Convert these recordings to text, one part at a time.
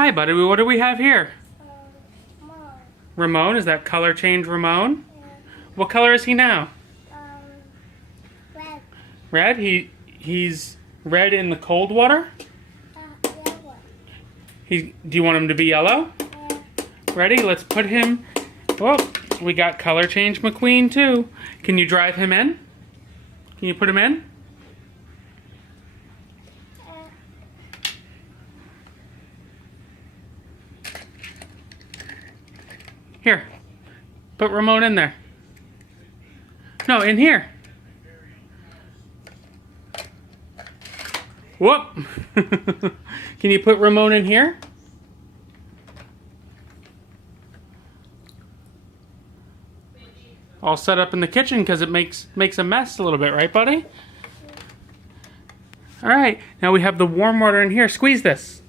Hi, buddy. What do we have here? Mom. Ramone? Is that color change Ramone? Yeah. What color is he now? Red. Red? He's red in the cold water? Yellow. Do you want him to be yellow? Yeah. Ready? Let's put him... Oh, we got color change McQueen too. Can you drive him in? Can you put him in? Here. Put Ramone in there. No, in here. Whoop! Can you put Ramone in here? All set up in the kitchen because it makes a mess a little bit, right, buddy? All right, now we have the warm water in here. Squeeze this.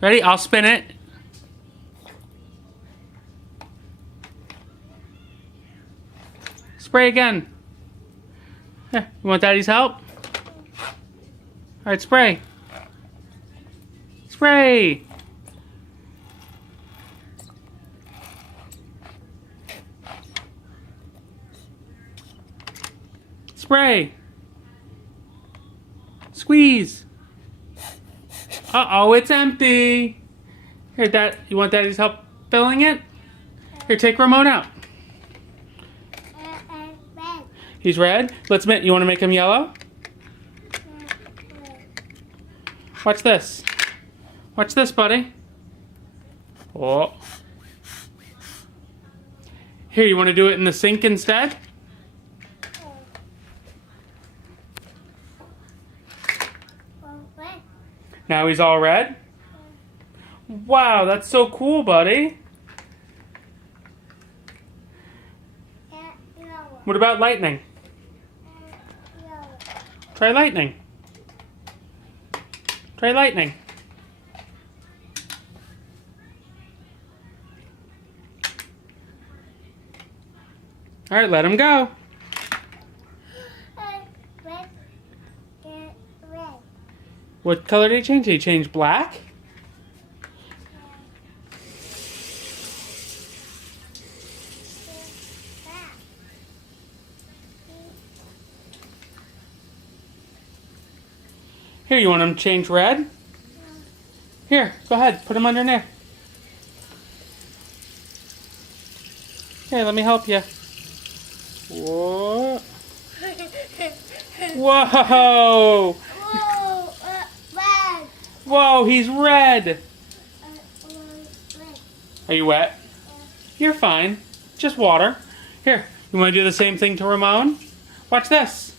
Ready? I'll spin it. Spray again. Here, you want Daddy's help? All right, spray. Spray. Spray. Squeeze. Uh-oh, it's empty. Here, Dad, you want Daddy's help filling it? Here, take Ramone out. Red. He's red. You want to make him yellow? Watch this. Watch this, buddy. Oh. Here, you want to do it in the sink instead? Now he's all red? Wow, that's so cool, buddy. What about lightning? Try lightning. Try lightning. All right, let him go. Red. What color did he change? Did he change black? Here, you want him to change red? Here, go ahead. Put him under there. Here, let me help you. Whoa. Whoa! Red. Whoa, he's red. Red. Are you wet? You're fine. Just water. Here, you want to do the same thing to Ramone? Watch this.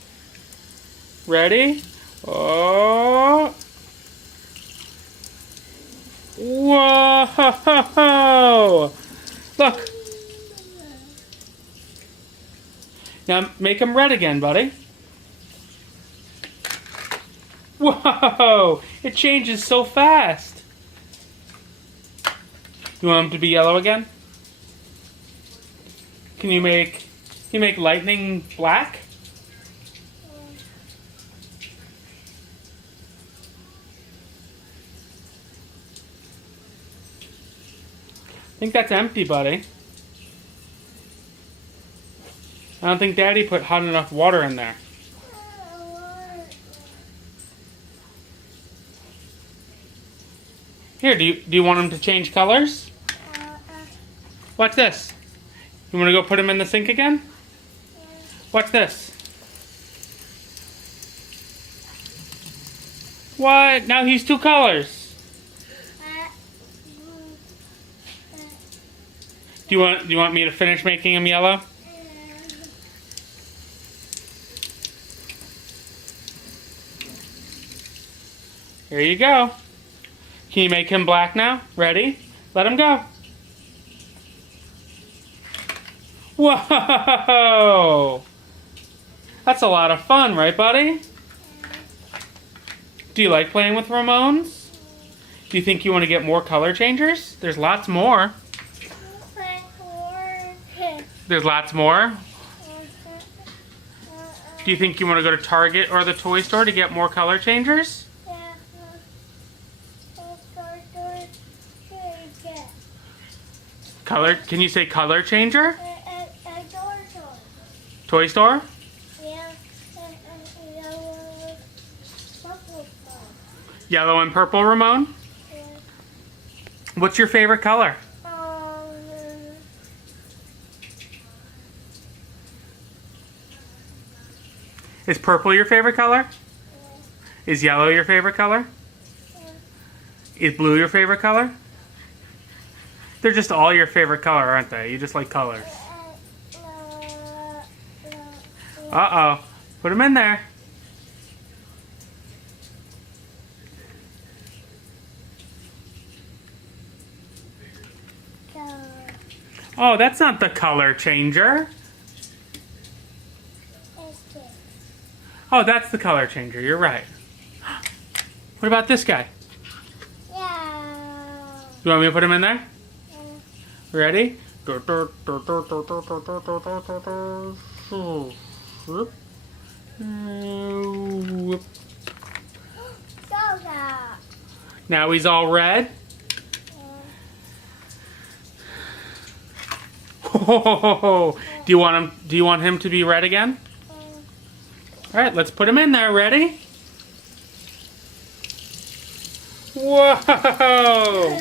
Ready? Oh! Whoa! Look. Now make him red again, buddy. Whoa! It changes so fast. You want him to be yellow again? Can you make lightning black? I think that's empty, buddy. I don't think Daddy put hot enough water in there. Here, do you want him to change colors? Watch this. You want to go put him in the sink again? Watch this. What? Now he's two colors. Do you want me to finish making him yellow? Here you go. Can you make him black now? Ready? Let him go. Whoa! That's a lot of fun, right, buddy? Do you like playing with Ramones? Do you think you want to get more color changers? There's lots more. There's lots more? Do you think you want to go to Target or the toy store to get more color changers? Yeah. Color? Can you say color changer? Door. Toy store? Yeah. Yellow. Purple. Yellow and purple, Ramone? Yeah. What's your favorite color? Is purple your favorite color? Is yellow your favorite color? Is blue your favorite color? They're just all your favorite color, aren't they? You just like colors. Uh-oh. Put them in there. Oh, that's not the color changer. Oh, that's the color changer. You're right. What about this guy? Yeah. You want me to put him in there? Ready? Now he's all red. Do you want him to be red again? All right, let's put him in there. Ready? Whoa!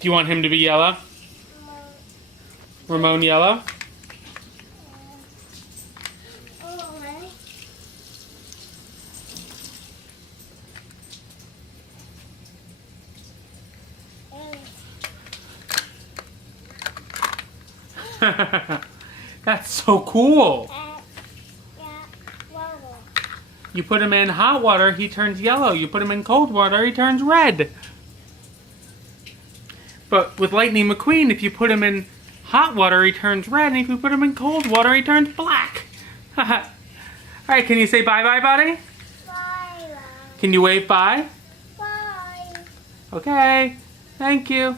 Do you want him to be yellow? Ramone yellow? That's so cool. You put him in hot water, he turns yellow. You put him in cold water, he turns red. But with Lightning McQueen, if you put him in hot water, he turns red. And if you put him in cold water, he turns black. Alright, can you say bye-bye, buddy? Bye. Can you wave bye? Bye. Okay. Thank you.